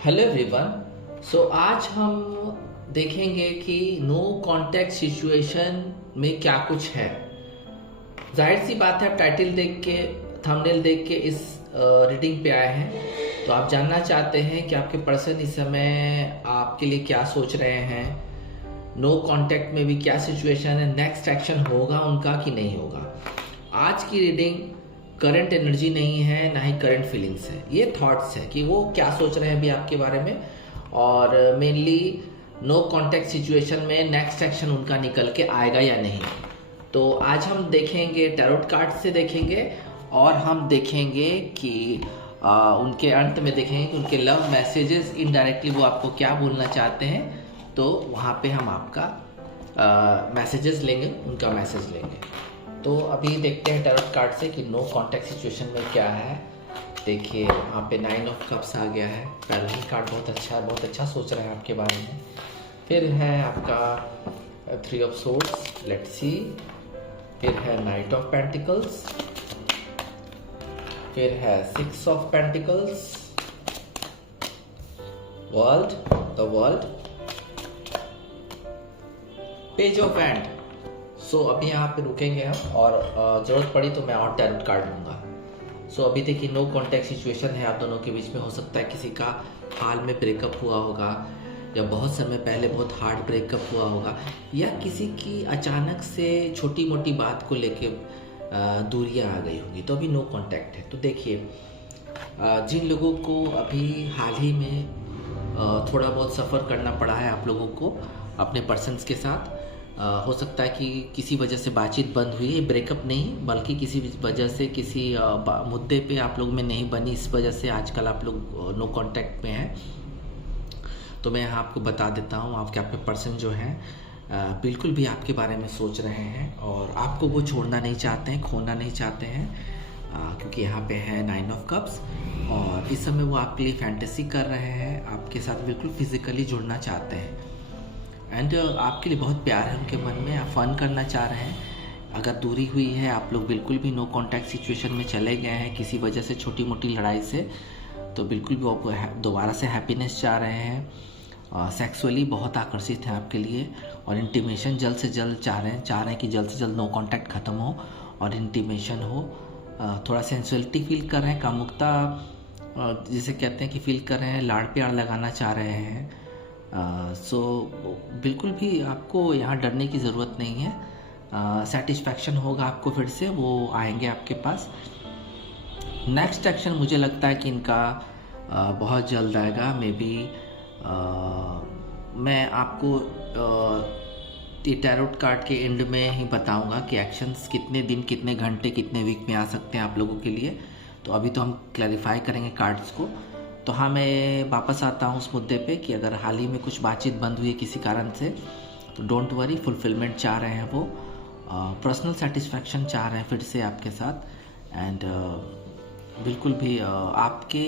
Hello everyone. आज हम देखेंगे कि नो कांटेक्ट सिचुएशन में क्या कुछ है। जाहिर सी बात है, आप टाइटल देख के, थंबनेल देख के इस रीडिंग पे आए हैं, तो आप जानना चाहते हैं कि आपके पर्सन इस समय आपके लिए क्या सोच रहे हैं, नो कांटेक्ट में भी क्या सिचुएशन है, नेक्स्ट एक्शन होगा उनका कि नहीं होगा। आज की रीडिंग करंट एनर्जी नहीं है, ना ही करंट फीलिंग्स है, ये थॉट्स है कि वो क्या सोच रहे हैं अभी आपके बारे में, और मेनली नो कांटेक्ट सिचुएशन में नेक्स्ट एक्शन उनका निकल के आएगा या नहीं। तो आज हम देखेंगे, टैरोट कार्ड से देखेंगे, और हम देखेंगे कि उनके अंत में देखेंगे कि उनके लव मैसेजेस इनडायरेक्टली वो आपको क्या बोलना चाहते हैं। तो वहाँ पे हम आपका मैसेजेस लेंगे, उनका मैसेज लेंगे। तो अभी देखते हैं टैरोट कार्ड से कि नो कांटेक्ट सिचुएशन में क्या है। देखिए वहाँ पे 9 ऑफ कप्स आ गया है। पहला ही कार्ड बहुत अच्छा है, बहुत अच्छा सोच रहे हैं आपके बारे में। फिर है आपका 3 ऑफ सोर्ड्स, लेट्स सी। फिर है नाइट ऑफ पेंटिकल्स, फिर है 6 of pentacles, world, the world, page of and. अभी यहाँ पे रुकेंगे हम, और ज़रूरत पड़ी तो मैं और टैरोट कार्ड लूँगा। अभी देखिए नो कांटेक्ट सिचुएशन है आप दोनों के बीच में। हो सकता है किसी का हाल में ब्रेकअप हुआ होगा, या बहुत समय पहले बहुत हार्ड ब्रेकअप हुआ होगा, या किसी की अचानक से छोटी मोटी बात को लेके दूरियाँ आ गई होंगी, तो अभी नो कांटेक्ट है। तो देखिए जिन लोगों को अभी हाल ही में थोड़ा बहुत सफ़र करना पड़ा है आप लोगों को अपने पर्सन्स के साथ, हो सकता है कि किसी वजह से बातचीत बंद हुई है, ब्रेकअप नहीं बल्कि किसी वजह से किसी मुद्दे पे आप लोग में नहीं बनी, इस वजह से आजकल आप लोग नो कांटेक्ट में हैं। तो मैं यहाँ आपको बता देता हूँ, आपके पर्सन जो हैं बिल्कुल भी आपके बारे में सोच रहे हैं, और आपको वो छोड़ना नहीं चाहते हैं, खोना नहीं चाहते हैं, क्योंकि यहाँ पे है 9 ऑफ कप्स, और इस समय वो आपके लिए फैंटेसी कर रहे हैं, आपके साथ बिल्कुल फिजिकली जुड़ना चाहते हैं, एंड आपके लिए बहुत प्यार है उनके मन में, आप फन करना चाह रहे हैं। अगर दूरी हुई है, आप लोग बिल्कुल भी नो कांटेक्ट सिचुएशन में चले गए हैं किसी वजह से, छोटी मोटी लड़ाई से, तो बिल्कुल भी वो दोबारा से हैप्पीनेस चाह रहे हैं, सेक्सुअली बहुत आकर्षित हैं आपके लिए, और इंटीमेशन जल्द से जल्द चाह रहे हैं कि जल्द से जल्द नो कांटेक्ट ख़त्म हो और इंटीमेशन हो। थोड़ा सेंसुअलिटी फील कर रहे हैं, कामुकता जिसे कहते हैं कि फील कर रहे हैं, लाड़ प्यार लगाना चाह रहे हैं। बिल्कुल भी आपको यहाँ डरने की ज़रूरत नहीं है। सेटिस्फैक्शन होगा आपको, फिर से वो आएंगे आपके पास। नेक्स्ट एक्शन मुझे लगता है कि इनका बहुत जल्द आएगा, मे बी। मैं आपको टैरोट कार्ड के एंड में ही बताऊंगा कि एक्शंस कितने दिन, कितने घंटे, कितने वीक में आ सकते हैं आप लोगों के लिए। तो अभी तो हम क्लैरिफाई करेंगे कार्ड्स को। तो हाँ, मैं वापस आता हूँ उस मुद्दे पे कि अगर हाल ही में कुछ बातचीत बंद हुई है किसी कारण से, तो डोंट वरी, फुलफिलमेंट चाह रहे हैं वो, पर्सनल सेटिस्फैक्शन चाह रहे हैं फिर से आपके साथ, एंड बिल्कुल भी आपके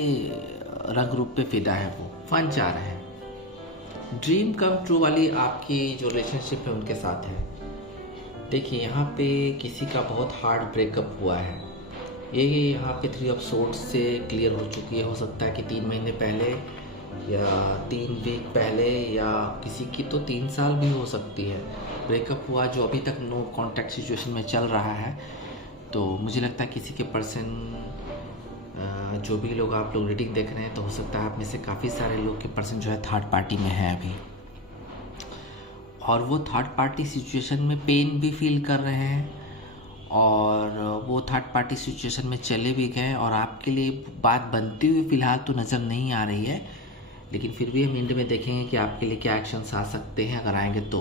रंग रूप पे फिदा है वो, फन चाह रहे हैं। ड्रीम कम ट्रू वाली आपकी जो रिलेशनशिप है उनके साथ है। देखिए यहाँ पे किसी का बहुत हार्ड ब्रेकअप हुआ है, ये यहाँ पे 3 ऑफ सोर्ड्स से क्लियर हो चुकी है। हो सकता है कि 3 महीने पहले, या 3 वीक पहले, या किसी की तो 3 साल भी हो सकती है ब्रेकअप हुआ, जो अभी तक नो कांटेक्ट सिचुएशन में चल रहा है। तो मुझे लगता है किसी के पर्सन, जो भी लोग आप लोग रीडिंग देख रहे हैं, तो हो सकता है आप में से काफ़ी सारे लोग के पर्सन जो है थर्ड पार्टी में है अभी, और वो थर्ड पार्टी सिचुएशन में पेन भी फील कर रहे हैं, और वो थर्ड पार्टी सिचुएशन में चले भी गए, और आपके लिए बात बनती हुई फ़िलहाल तो नज़र नहीं आ रही है, लेकिन फिर भी हम एंड में देखेंगे कि आपके लिए क्या एक्शंस आ सकते हैं अगर आएंगे तो।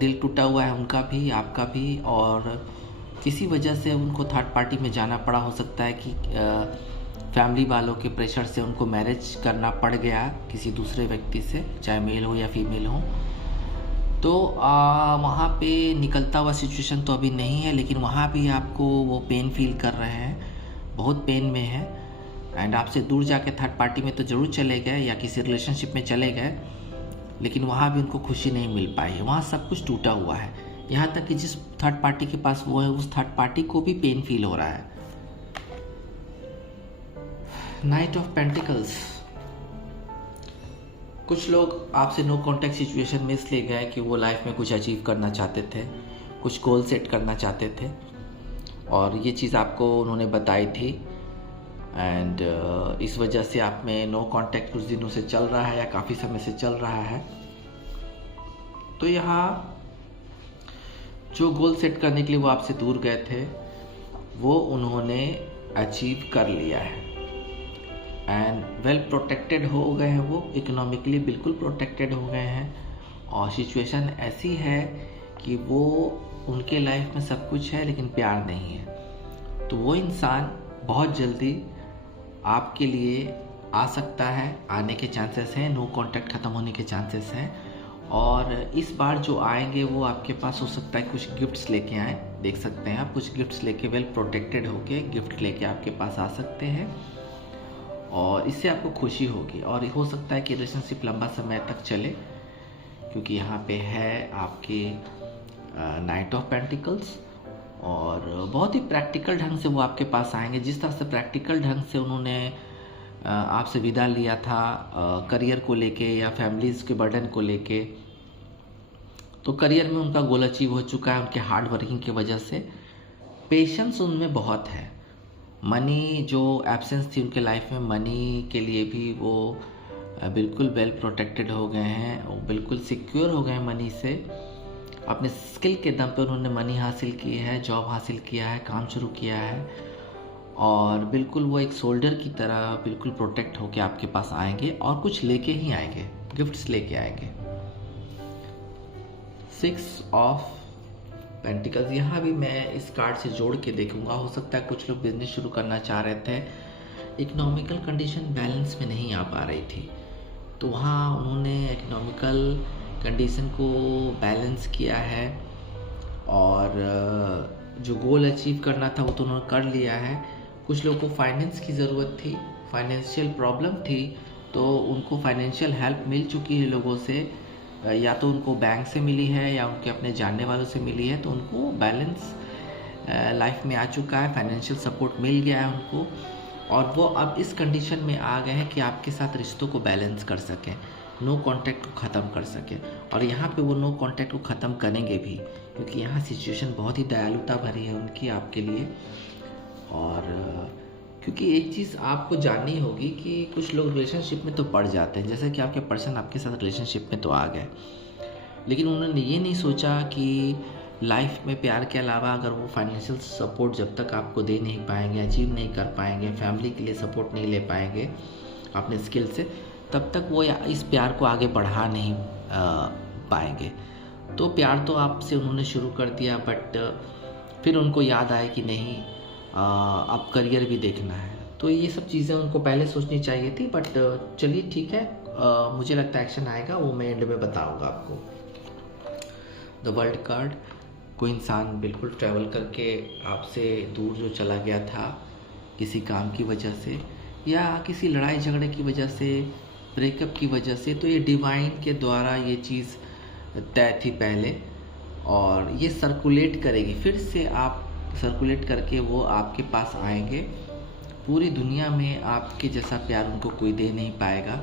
दिल टूटा हुआ है उनका भी, आपका भी, और किसी वजह से उनको थर्ड पार्टी में जाना पड़ा। हो सकता है कि फैमिली वालों के प्रेशर से उनको मैरिज करना पड़ गया किसी दूसरे व्यक्ति से, चाहे मेल हो या फीमेल हो। तो वहाँ पे निकलता हुआ सिचुएशन तो अभी नहीं है, लेकिन वहाँ भी आपको वो पेन फील कर रहे हैं, बहुत पेन में है, एंड आपसे दूर जाके थर्ड पार्टी में तो ज़रूर चले गए, या किसी रिलेशनशिप में चले गए, लेकिन वहाँ भी उनको खुशी नहीं मिल पाई है, वहाँ सब कुछ टूटा हुआ है। यहाँ तक कि जिस थर्ड पार्टी के पास वो है, उस थर्ड पार्टी को भी पेन फील हो रहा है। नाइट ऑफ पेंटिकल्स, कुछ लोग आपसे नो कांटेक्ट सिचुएशन में इसलिए गए कि वो लाइफ में कुछ अचीव करना चाहते थे, कुछ गोल सेट करना चाहते थे, और ये चीज़ आपको उन्होंने बताई थी। एंड इस वजह से आप में नो कांटेक्ट कुछ दिनों से चल रहा है या काफ़ी समय से चल रहा है। तो यहाँ जो गोल सेट करने के लिए वो आपसे दूर गए थे, वो उन्होंने अचीव कर लिया है एंड वेल प्रोटेक्टेड हो गए हैं। वो इकोनॉमिकली बिल्कुल प्रोटेक्टेड हो गए हैं, और सिचुएशन ऐसी है कि वो उनके लाइफ में सब कुछ है लेकिन प्यार नहीं है। तो वो इंसान बहुत जल्दी आपके लिए आ सकता है, आने के चांसेस हैं, नो कांटेक्ट ख़त्म होने के चांसेस हैं। और इस बार जो आएंगे वो आपके पास हो सकता है कुछ गिफ्ट्स लेके आए, देख सकते हैं आप, कुछ गिफ्ट्स लेके वेल प्रोटेक्टेड होके गिफ्ट लेके आपके पास आ सकते हैं, और इससे आपको खुशी होगी। और हो सकता है कि रिलेशनशिप लंबा समय तक चले, क्योंकि यहाँ पे है आपके नाइट ऑफ पेंटिकल्स, और बहुत ही प्रैक्टिकल ढंग से वो आपके पास आएंगे। जिस तरह से प्रैक्टिकल ढंग से उन्होंने आपसे विदा लिया था करियर को लेके या फैमिलीज़ के बर्डन को लेके, तो करियर में उनका गोल अचीव हो चुका है उनके हार्ड वर्किंग की वजह से। पेशेंस उनमें बहुत है। मनी जो एब्सेंस थी उनके लाइफ में, मनी के लिए भी वो बिल्कुल वेल प्रोटेक्टेड हो गए हैं, वो बिल्कुल सिक्योर हो गए हैं मनी से। अपने स्किल के दम पे उन्होंने मनी हासिल की है, जॉब हासिल किया है, काम शुरू किया है, और बिल्कुल वो एक सोल्जर की तरह बिल्कुल प्रोटेक्ट होके आपके पास आएंगे, और कुछ लेके ही आएंगे, गिफ्ट्स लेके आएंगे। 6 ऑफ पेंटिकल्स, यहाँ भी मैं इस कार्ड से जोड़ के देखूंगा। हो सकता है कुछ लोग बिजनेस शुरू करना चाह रहे थे, इकोनॉमिकल कंडीशन बैलेंस में नहीं आ पा रही थी, तो वहाँ उन्होंने इकोनॉमिकल कंडीशन को बैलेंस किया है, और जो गोल अचीव करना था वो तो उन्होंने कर लिया है। कुछ लोगों को फाइनेंस की ज़रूरत थी, फाइनेंशियल प्रॉब्लम थी, तो उनको फाइनेंशियल हेल्प मिल चुकी है लोगों से, या तो उनको बैंक से मिली है या उनके अपने जानने वालों से मिली है, तो उनको बैलेंस लाइफ में आ चुका है, फाइनेंशियल सपोर्ट मिल गया है उनको, और वो अब इस कंडीशन में आ गए हैं कि आपके साथ रिश्तों को बैलेंस कर सकें, नो कांटेक्ट को ख़त्म कर सकें। और यहाँ पे वो नो कांटेक्ट को ख़त्म करेंगे भी, क्योंकि यहाँ सिचुएशन बहुत ही दयालुता भरी है उनकी आपके लिए। और क्योंकि एक चीज़ आपको जाननी होगी कि कुछ लोग रिलेशनशिप में तो पड़ जाते हैं, जैसे कि आपके पर्सन आपके साथ रिलेशनशिप में तो आ गए, लेकिन उन्होंने ये नहीं सोचा कि लाइफ में प्यार के अलावा अगर वो फाइनेंशियल सपोर्ट जब तक आपको दे नहीं पाएंगे, अचीव नहीं कर पाएंगे, फैमिली के लिए सपोर्ट नहीं ले पाएंगे अपने स्किल से, तब तक वो इस प्यार को आगे बढ़ा नहीं पाएंगे। तो प्यार तो आपसे उन्होंने शुरू कर दिया, बट फिर उनको याद आया कि नहीं, अब करियर भी देखना है। तो ये सब चीज़ें उनको पहले सोचनी चाहिए थी, बट चलिए ठीक है, मुझे लगता है एक्शन आएगा, वो मैं एंड में बताऊंगा आपको। द वर्ल्ड कार्ड, कोई इंसान बिल्कुल ट्रैवल करके आपसे दूर जो चला गया था किसी काम की वजह से या किसी लड़ाई झगड़े की वजह से, ब्रेकअप की वजह से, तो ये डिवाइन के द्वारा ये चीज़ तय थी पहले, और ये सर्कुलेट करेगी, फिर से आप सर्कुलेट करके वो आपके पास आएंगे। पूरी दुनिया में आपके जैसा प्यार उनको कोई दे नहीं पाएगा,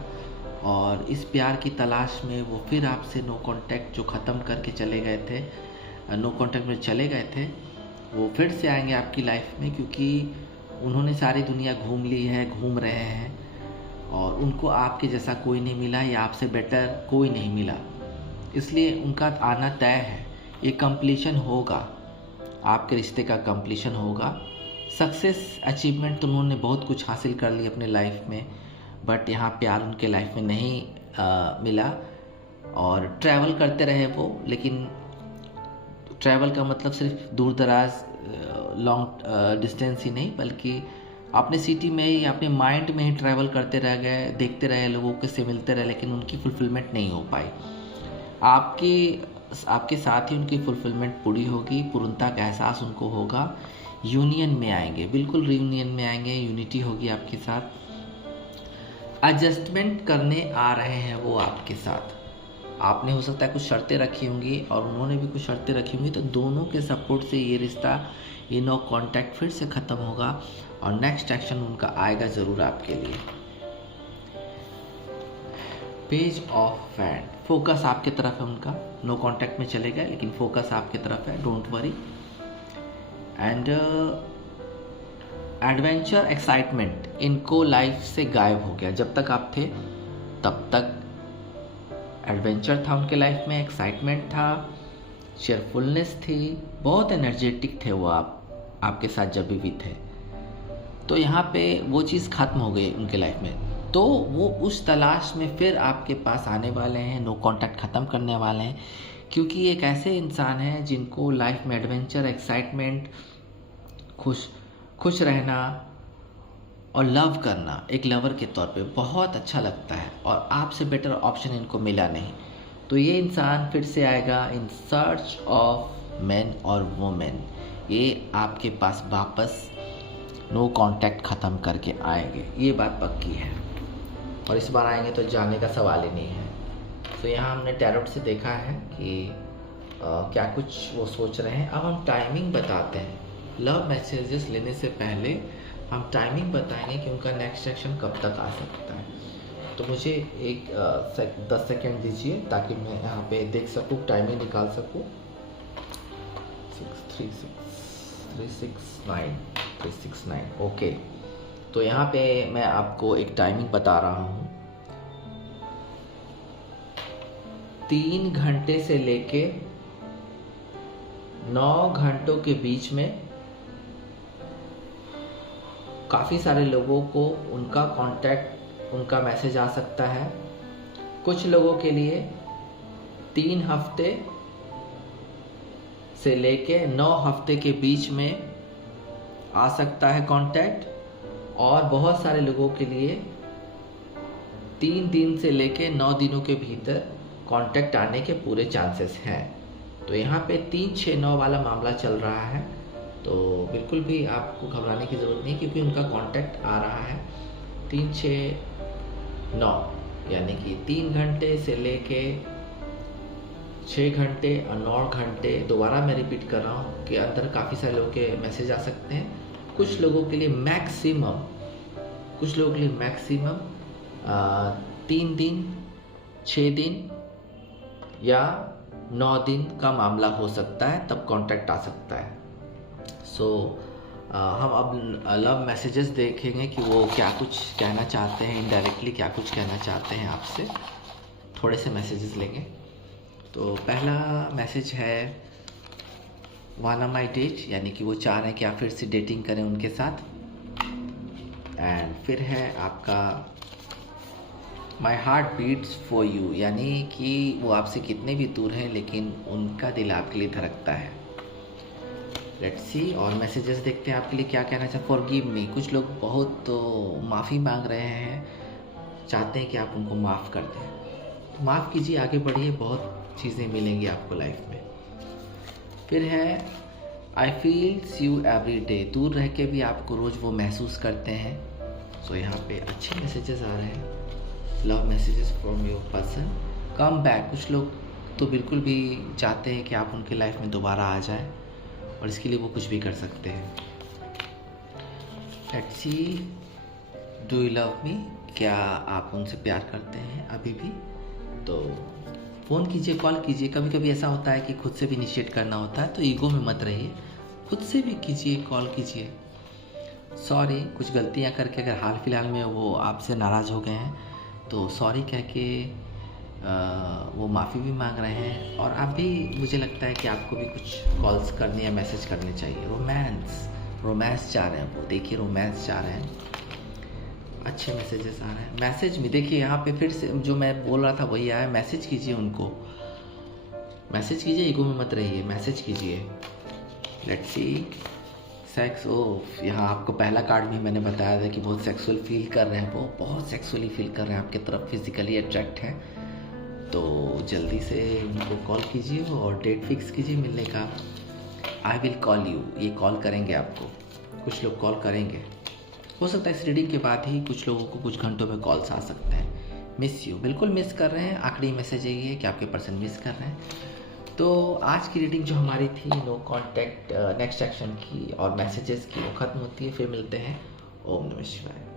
और इस प्यार की तलाश में वो फिर आपसे नो कांटेक्ट जो ख़त्म करके चले गए थे, नो कांटेक्ट में चले गए थे, वो फिर से आएंगे आपकी लाइफ में, क्योंकि उन्होंने सारी दुनिया घूम ली है, घूम रहे हैं, और उनको आपके जैसा कोई नहीं मिला या आपसे बेटर कोई नहीं मिला, इसलिए उनका आना तय है। ये कंप्लीशन होगा, आपके रिश्ते का कंप्लीशन होगा। सक्सेस अचीवमेंट तो उन्होंने बहुत कुछ हासिल कर ली अपने लाइफ में, बट यहाँ प्यार उनके लाइफ में नहीं मिला, और ट्रैवल करते रहे वो, लेकिन ट्रैवल का मतलब सिर्फ दूर दराज लॉन्ग डिस्टेंस ही नहीं, बल्कि अपने सिटी में ही, अपने माइंड में ही ट्रैवल करते रह गए, देखते रहे, लोगों के से मिलते रहे, लेकिन उनकी फुलफिलमेंट नहीं हो पाई। आपके साथ ही उनकी फुलफिलमेंट पूरी होगी, पूर्णता का एहसास उनको होगा, यूनियन में आएंगे, बिल्कुल रियूनियन में आएंगे, यूनिटी होगी आपके साथ। एडजस्टमेंट करने आ रहे हैं वो आपके साथ। आपने हो सकता है कुछ शर्तें रखी होंगी और उन्होंने भी कुछ शर्तें रखी होंगी, तो दोनों के सपोर्ट से ये रिश्ता, ये नो कांटेक्ट फिर से ख़त्म होगा, और नेक्स्ट एक्शन उनका आएगा ज़रूर आपके लिए। पेज ऑफ फैंड, फोकस आपके तरफ है उनका, नो कांटेक्ट में चले गए लेकिन फोकस आपके तरफ है, don't worry. And adventure excitement इनको लाइफ से गायब हो गया। जब तक आप थे तब तक एडवेंचर था उनके लाइफ में, एक्साइटमेंट था, चेयरफुलनेस थी, बहुत एनर्जेटिक थे वो आपके साथ जब भी थे। तो यहाँ पे वो चीज़ ख़त्म हो गई उनके लाइफ में, तो वो उस तलाश में फिर आपके पास आने वाले हैं, नो कांटेक्ट ख़त्म करने वाले हैं, क्योंकि एक ऐसे इंसान हैं जिनको लाइफ में एडवेंचर, एक्साइटमेंट, खुश रहना और लव करना एक लवर के तौर पे बहुत अच्छा लगता है, और आपसे बेटर ऑप्शन इनको मिला नहीं। तो ये इंसान फिर से आएगा इन सर्च ऑफ मैन और वुमेन, ये आपके पास वापस नो कांटेक्ट ख़त्म करके आएंगे, ये बात पक्की है। और इस बार आएंगे तो जाने का सवाल ही नहीं है। तो यहाँ हमने टैरोट से देखा है कि क्या कुछ वो सोच रहे हैं। अब हम टाइमिंग बताते हैं, लव मैसेजेस लेने से पहले हम टाइमिंग बताएंगे कि उनका नेक्स्ट एक्शन कब तक आ सकता है। तो मुझे एक 10 सेकेंड दीजिए ताकि मैं यहाँ पे देख सकूँ, टाइमिंग निकाल सकूँ। 369 ओके। तो यहाँ पे मैं आपको एक टाइमिंग बता रहा हूँ, 3 घंटे से लेके 9 घंटों के बीच में काफ़ी सारे लोगों को उनका कांटेक्ट, उनका मैसेज आ सकता है। कुछ लोगों के लिए 3 हफ्ते से लेके 9 हफ्ते के बीच में आ सकता है कांटेक्ट, और बहुत सारे लोगों के लिए 3 दिन से लेके 9 दिनों के भीतर कांटेक्ट आने के पूरे चांसेस हैं। तो यहाँ पे 3, 6, 9 वाला मामला चल रहा है, तो बिल्कुल भी आपको घबराने की ज़रूरत नहीं, क्योंकि उनका कांटेक्ट आ रहा है 3, 6, 9, यानी कि 3 घंटे से लेके 6 घंटे और 9 घंटे, दोबारा मैं रिपीट कर रहा हूँ कि अंदर काफ़ी सारे लोगों के मैसेज आ सकते हैं। कुछ लोगों के लिए मैक्सिमम 3 दिन, 6 दिन या 9 दिन का मामला हो सकता है, तब कांटेक्ट आ सकता है। हम अब लव मैसेजेस देखेंगे कि वो क्या कुछ कहना चाहते हैं, इनडायरेक्टली क्या कुछ कहना चाहते हैं आपसे। थोड़े से मैसेजेस लेंगे। तो पहला मैसेज है वाना माई डेट, यानी कि वो चाह रहे हैं कि आप फिर से डेटिंग करें उनके साथ। एंड फिर है आपका my heart beats for you, यानी कि वो आपसे कितने भी दूर हैं लेकिन उनका दिल आपके लिए धड़कता है। लेट्स सी और मैसेजेस देखते हैं आपके लिए क्या कहना चाहते। फॉरगिव मी, कुछ लोग बहुत तो माफ़ी मांग रहे हैं, चाहते हैं कि आप उनको माफ़ कर दें। तो माफ़ कीजिए, आगे बढ़िए, बहुत चीज़ें मिलेंगी आपको लाइफ में। फिर है आई फील्स यू एवरी डे, दूर रह के भी आपको रोज़ वो महसूस करते हैं। सो यहाँ पे अच्छे मैसेजेस आ रहे हैं, love messages from your person. Come back, कुछ लोग तो बिल्कुल भी चाहते हैं कि आप उनकी लाइफ में दोबारा आ जाएं, और इसके लिए वो कुछ भी कर सकते हैं। Let's see do you love me, क्या आप उनसे प्यार करते हैं अभी भी? तो फ़ोन कीजिए, कॉल कीजिए। कभी कभी ऐसा होता है कि खुद से भी इनिशिएट करना होता है, तो ईगो में मत रहिए, खुद से भी कीजिए, कॉल कीजिए। सॉरी, कुछ गलतियां करके अगर हाल फिलहाल में वो आपसे नाराज़ हो गए हैं तो सॉरी कह के वो माफ़ी भी मांग रहे हैं। और आप भी, मुझे लगता है कि आपको भी कुछ कॉल्स करनी या मैसेज करने चाहिए। रोमांस चाह रहे हैं वो, देखिए रोमांस चाह रहे हैं, अच्छे मैसेजेस आ रहे हैं। मैसेज में देखिए यहाँ पे फिर से जो मैं बोल रहा था वही आया, मैसेज कीजिए उनको, मैसेज कीजिए, ईगो में मत रहिए, मैसेज कीजिए। लेट्स सी सेक्स, ओफ, यहाँ आपको पहला कार्ड भी मैंने बताया था कि बहुत सेक्सुअल फील कर रहे हैं, वो बहुत सेक्सुअली फील कर रहे हैं आपकी तरफ, फिजिकली अट्रैक्ट हैं। तो जल्दी से उनको कॉल कीजिए और डेट फिक्स कीजिए मिलने का। आई विल कॉल यू, ये कॉल करेंगे आपको, कुछ लोग कॉल करेंगे। हो सकता है इस रीडिंग के बाद ही कुछ लोगों को कुछ घंटों में कॉल्स आ सकते हैं। मिस यू, बिल्कुल मिस कर रहे हैं। आखिरी मैसेज यही है कि आपके पर्सन मिस कर रहे हैं। तो आज की रीडिंग जो हमारी थी नो कॉन्टैक्ट नेक्स्ट एक्शन की और मैसेजेस की, वो ख़त्म होती है। फिर मिलते हैं। ओम नमः शिवाय।